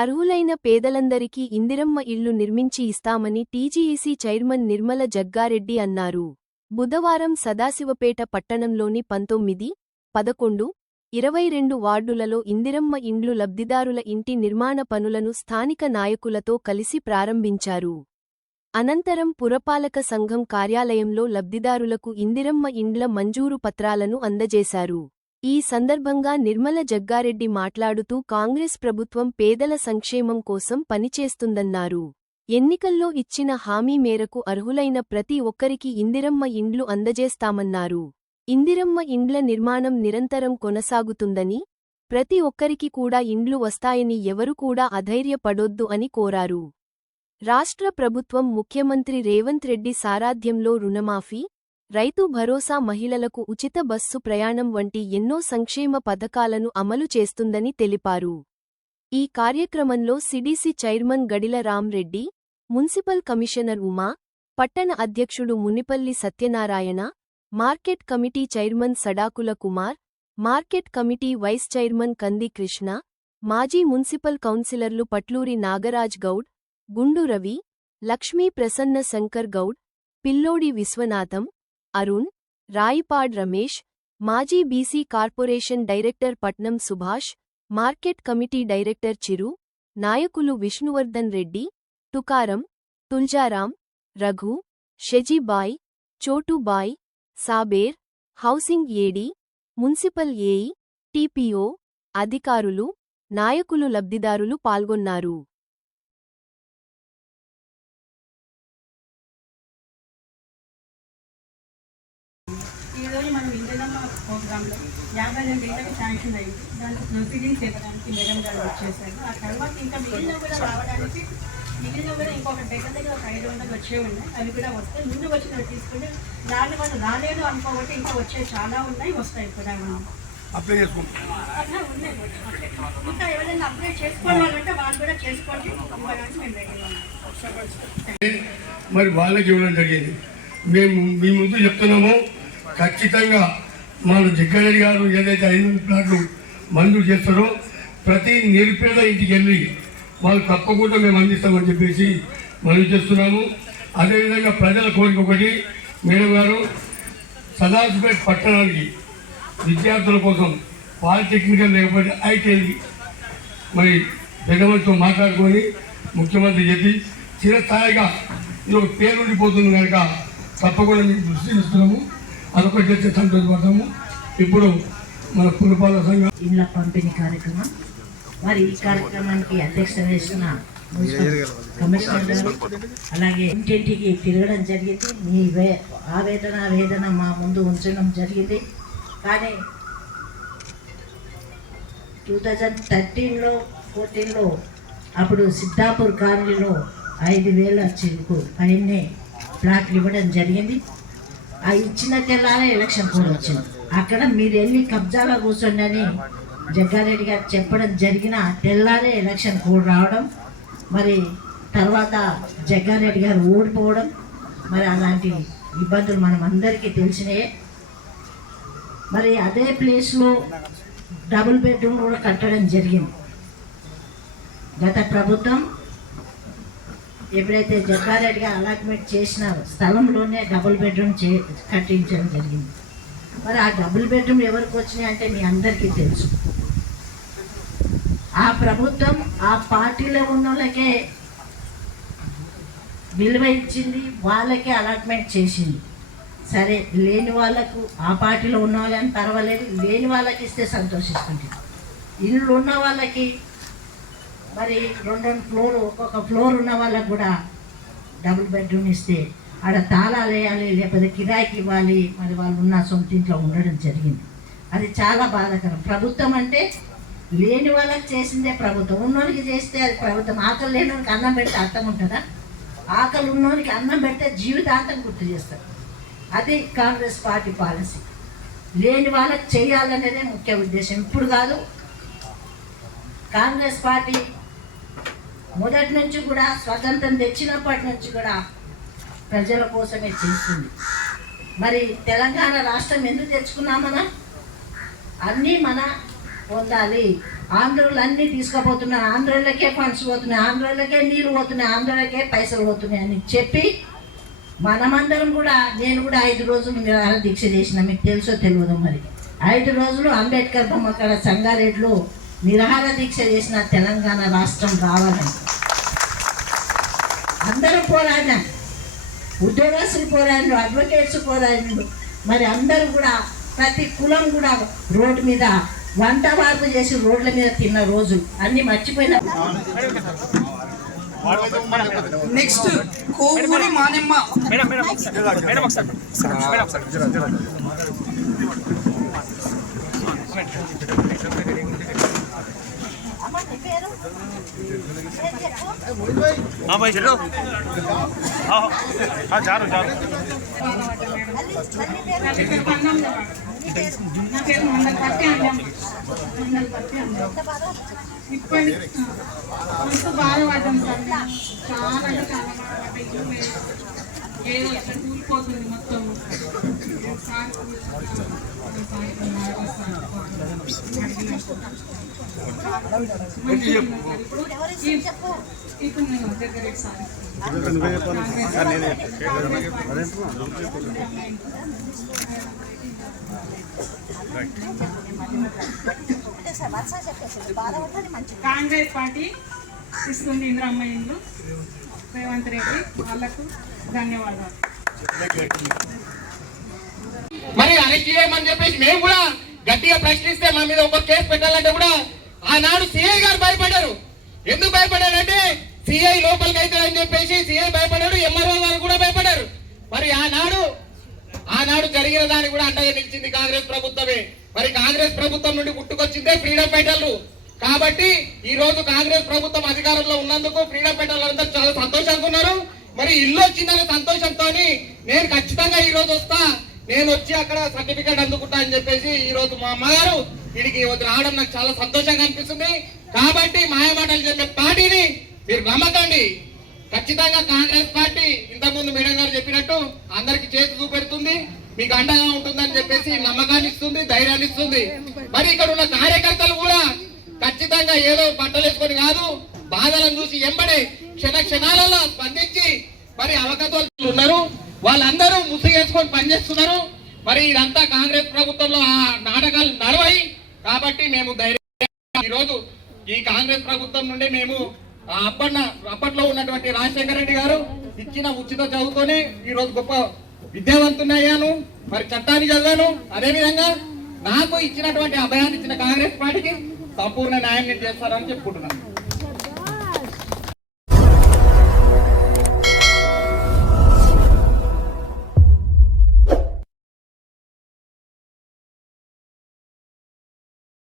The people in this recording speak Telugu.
అర్హులైన పేదలందరికీ ఇందిరమ్మ ఇళ్లు నిర్మించి ఇస్తామని టీజీఈసీ చైర్మన్ నిర్మల జగ్గారెడ్డి అన్నారు. బుధవారం సదాశివపేట పట్టణంలోని 19, 11, 22 వార్డులలో ఇందిరమ్మ ఇండ్లు లబ్ధిదారుల ఇంటి నిర్మాణ పనులను స్థానిక నాయకులతో కలిసి ప్రారంభించారు. అనంతరం పురపాలక సంఘం కార్యాలయంలో లబ్ధిదారులకు ఇందిరమ్మ ఇండ్ల మంజూరు పత్రాలను అందజేశారు. ఈ సందర్భంగా నిర్మల జగ్గారెడ్డి మాట్లాడుతూ కాంగ్రెస్ ప్రభుత్వం పేదల సంక్షేమం కోసం పనిచేస్తుందన్నారు. ఎన్నికల్లో ఇచ్చిన హామీ మేరకు అర్హులైన ప్రతి ఒక్కరికి ఇందిరమ్మ ఇండ్లు అందజేస్తామన్నారు. ఇందిరమ్మ ఇండ్ల నిర్మాణం నిరంతరం కొనసాగుతుందని, ప్రతి ఒక్కరికి కూడా ఇండ్లు వస్తాయని ఎవరు కూడా అధైర్యపడొద్దు అని కోరారు. రాష్ట్ర ప్రభుత్వం ముఖ్యమంత్రి రేవంత్ రెడ్డి సారథ్యంలో రుణమాఫీ, రైతు భరోసా, మహిళలకు ఉచిత బస్సు ప్రయాణం వంటి ఎన్నో సంక్షేమ పథకాలను అమలు చేస్తుందని తెలిపారు. ఈ కార్యక్రమంలో CDC chairman Gadila Ram Reddy, municipal commissioner Uma, పట్టణ అధ్యక్షుడు Munipalli Satyanarayana, market committee chairman Sadakula Kumar, market committee vice chairman Kandi Krishna, మాజీ మున్సిపల్ కౌన్సిలర్లు పట్లూరి నాగరాజ్ గౌడ్, గుండు రవి, లక్ష్మీ ప్రసన్న శంకర్ గౌడ్, పిల్లోడి విశ్వనాథం, అరుణ్, రాయిపాడ్ రమేష్, మాజీ బీసీ కార్పొరేషన్ డైరెక్టర్ పట్నం సుభాష్, మార్కెట్ కమిటీ డైరెక్టర్ చిరు, నాయకులు విష్ణువర్ధన్ రెడ్డి, తుకారం, తుల్జారాం, రఘు, షెజీబాయ్, చోటుబాయ్, సాబేర్, హౌసింగ్ ఏడీ, మున్సిపల్ ఏఈ, టీపీఓ, అధికారులు, నాయకులు లబ్ధిదారులు పాల్గొన్నారు. ఈరోజు మనం ఇందిరమ్మ ప్రోగ్రాంలో 52 ఏళ్ళకి శాంక్షన్ అయింది. దానికి ప్రొసీడింగ్స్ ఇవ్వడానికి మేడం గారు వచ్చేసారు. ఆ తర్వాత ఇంకా మిగిలిన కూడా రావడానికి ఇంకొక దగ్గర ఒక 500 వచ్చే ఉన్నాయి. అవి కూడా వస్తాయి. ముందు వచ్చినవి తీసుకుంటే దాన్ని మనం రాలేదు అనుకోబట్టి ఇంకా వచ్చే చాలా ఉన్నాయి, వస్తాయి కూడా. మనం అప్లై చేసుకుంటాం ఉన్నాయి. ఇంకా ఎవరైనా అప్లై చేసుకోవాలంటే వాళ్ళు కూడా చేసుకోండి, ఇవ్వడానికి మేము రెడీ ఉన్నాం. మరి వాళ్ళకి ఇవ్వడం జరిగింది. మేము మీ ముందు చెప్తున్నాము, ఖచ్చితంగా మన జగ్గారెడ్డి గారు ఏదైతే 500 ప్లాట్లు మంజూరు చేస్తారో ప్రతి నిరుపేద ఇంటికి వెళ్ళి వాళ్ళు తప్పకుండా మేము అందిస్తామని చెప్పేసి మనం చేస్తున్నాము. అదేవిధంగా ప్రజల కోరిక ఒకటి, మేడం గారు సదాశివపేట పట్టణానికి విద్యార్థుల కోసం పాలిటెక్నికల్ లేకపోతే ఐటీఐ మరి పెద్దమందితో మాట్లాడుకొని ముఖ్యమంత్రి చెప్పి చిరస్థాయిగా ఇది ఒక పేరు ఉండిపోతుంది కనుక తప్పకుండా మేము దృష్టి ఇస్తున్నాము. అదొకటి చేస్తే సంతోషపడతాము. ఇప్పుడు మన పురపాలక సంఘం ఇళ్ల పంపిణీ కార్యక్రమం, మరి ఈ కార్యక్రమానికి అధ్యక్షత వహిస్తున్న కమిషనర్ గారు, అలాగే ఇంటింటికి తిరగడం జరిగింది. మీ వేదన మా ముందు ఉంచడం జరిగింది. కానీ 2013లో 14లో అప్పుడు సిద్ధాపూర్ కాలనీలో 5,000 చిరుకు పైనే ప్లాట్లు ఇవ్వడం జరిగింది. ఆ ఇచ్చిన తెల్లారే ఎలక్షన్ కూడా వచ్చింది. అక్కడ మీరు ఎన్ని కబ్జాలో కూర్చోండి అని జగ్గారెడ్డి గారు చెప్పడం జరిగిన తెల్లారే ఎలక్షన్ కూడా రావడం, మరి తర్వాత జగ్గారెడ్డి గారు ఓడిపోవడం, మరి అలాంటి ఇబ్బందులు మనం అందరికీ తెలిసినాయే. మరి అదే ప్లేస్లో డబుల్ బెడ్రూమ్ కూడా కట్టడం జరిగింది. గత ప్రభుత్వం ఎప్పుడైతే జగ్గారెడ్డి గారు అలాట్మెంట్ చేసిన స్థలంలోనే డబుల్ బెడ్రూమ్ కట్టించడం జరిగింది. మరి ఆ డబుల్ బెడ్రూమ్ ఎవరికి వచ్చినాయి అంటే మీ అందరికీ తెలుసు. ఆ ప్రభుత్వం ఆ పార్టీలో ఉన్న వాళ్ళకే విలువ ఇచ్చింది, వాళ్ళకే అలాట్మెంట్ చేసింది. సరే, లేని వాళ్ళకు ఆ పార్టీలో ఉన్న వాళ్ళని పర్వాలేదు, లేని వాళ్ళకి ఇస్తే సంతోషిస్తుంది. ఇల్లు ఉన్న వాళ్ళకి మరి 2 ఫ్లోర్, ఒక్కొక్క ఫ్లోర్ ఉన్న వాళ్ళకు కూడా డబుల్ బెడ్రూమ్ ఇస్తే ఆడ తాళాలు వేయాలి, లేకపోతే కిరాయికి ఇవ్వాలి. మరి వాళ్ళు ఉన్న సొంత ఇంట్లో ఉండడం జరిగింది. అది చాలా బాధాకరం. ప్రభుత్వం అంటే లేని వాళ్ళకి చేసిందే ప్రభుత్వం, ఉన్నోనికి చేస్తే అది ప్రభుత్వం. ఆకలి లేనివానికి అన్నం పెడితే అర్థం ఉంటుందా? ఆకలి ఉన్నోనికి అన్నం పెడితే జీవితాంతం గుర్తు చేస్తారు. అది కాంగ్రెస్ పార్టీ పాలసీ. లేని వాళ్ళకి చేయాలనేదే ముఖ్య ఉద్దేశం. ఇప్పుడు కాదు, కాంగ్రెస్ పార్టీ మొదటి నుంచి కూడా, స్వతంత్రం తెచ్చినప్పటి నుంచి కూడా ప్రజల కోసమే చేస్తుంది. మరి తెలంగాణ రాష్ట్రం ఎందుకు తెచ్చుకున్నామన్నా? అన్నీ మన పొందాలి, ఆంధ్రులు అన్నీ తీసుకుపోతున్నారు, ఆంధ్రులకే ఫండ్స్ పోతున్నాయి, ఆంధ్రులకే నీళ్ళు పోతున్నాయి, ఆంధ్రులకే పైసలు పోతున్నాయి అని చెప్పి మనమందరం కూడా, నేను కూడా 5 రోజులు నిరాహార దీక్ష చేసిన, మీకు తెలుసో తెలియదో మరి. 5 రోజులు అంబేద్కర్ బొమ్మ కాడ సంగారెడ్డిలో నిరాహార దీక్ష చేసిన తెలంగాణ రాష్ట్రం రావాలని అందరూ పోరాడినాం. ఉద్యోగస్తులు పోరాడినారు, అడ్వకేట్స్ పోరాడినారు. మరి అందరూ కూడా ప్రతి కులం కూడా రోడ్డు మీద వంట వార్పు చేసి రోడ్ల మీద తిన్న రోజు అన్ని మర్చిపోయిన. నెక్స్ట్ కోవూరి మానమ్మ. ఇప్పటి మస్తు బాధపడ్డాం సార్. చాలా అంటే చాలా బాధపడ్డాం. ఏదో ఇక్కడ కూలిపోతుంది మొత్తం. ఇప్పుడు నేను దగ్గర సార్ కాంగ్రెస్ పార్టీ ఇస్తుంది ఇందిరమ్మ ఇండ్లు. రేవంత్ రెడ్డి వాళ్ళకు ధన్యవాదాలు. మరి అరెస్ట్ చేయమని చెప్పేసి మేము కూడా గట్టిగా ప్రశ్నిస్తే మా మీద ఒక కేసు పెట్టాలంటే కూడా ఆనాడు సిఐ గారు భయపడ్డారు. ఎందుకు భయపడ్డారంటే సిఐ లోపలికి అవుతాడని చెప్పేసి సిఐ భయపడ్డాడు, ఎంఆర్ఓ గారు కూడా భయపడ్డారు. మరి ఆనాడు జరిగిన దాన్ని కూడా అండగా నిలిచింది కాంగ్రెస్ ప్రభుత్వమే. మరి కాంగ్రెస్ ప్రభుత్వం నుండి పుట్టుకొచ్చిందే ఫ్రీడమ్ ఫైటర్లు. కాబట్టి ఈ రోజు కాంగ్రెస్ ప్రభుత్వం అధికారంలో ఉన్నందుకు ఫ్రీడమ్ ఫైటర్లు అంతా చాలా సంతోషంగా ఉన్నారు. మరి ఇల్లు వచ్చిందనే సంతోషంతో నేను ఖచ్చితంగా ఈ రోజు వస్తా, నేను వచ్చి అక్కడ సర్టిఫికేట్ అందుకుంటా అని చెప్పేసి ఈ రోజు మా అమ్మగారు వీడికి రావడం నాకు చాలా సంతోషంగా అనిపిస్తుంది. కాబట్టి మాయమాటలు చెప్పే పార్టీని మీరు నమ్మకండి. ఖచ్చితంగా కాంగ్రెస్ పార్టీ ఇంతకుముందు మేడం గారు చెప్పినట్టు అందరికి చేతి చూపెడుతుంది, మీకు అండగా ఉంటుందని చెప్పేసి నమ్మకాన్ని ఇస్తుంది, ధైర్యాన్ని ఇస్తుంది. మరి ఇక్కడ ఉన్న కార్యకర్తలు కూడా ఖచ్చితంగా ఏదో బట్టలు వేసుకొని కాదు, బాధలను చూసి ఎంబడే క్షణాలలో స్పందించి మరి అవకతవకలు ఉన్నారు, వాళ్ళందరూ ముసుగు వేసుకొని పనిచేస్తున్నారు. మరి ఇదంతా కాంగ్రెస్ ప్రభుత్వంలో ఆ నాటకాలు నడవాయి. కాబట్టి మేము ధైర్యంగా ఈరోజు ఈ కాంగ్రెస్ ప్రభుత్వం నుండి మేము అప్పట్లో ఉన్నటువంటి రాజశేఖర రెడ్డి గారు ఇచ్చిన ఉచిత చదువుతోనే ఈ రోజు గొప్ప విద్యావంతునయ్యాను. మరి చట్టాన్ని చదివాను. అదేవిధంగా నాకు ఇచ్చినటువంటి అభయాన్ని ఇచ్చిన కాంగ్రెస్ పార్టీకి సంపూర్ణ న్యాయం నేను చేస్తానని చెప్పుకుంటున్నాను.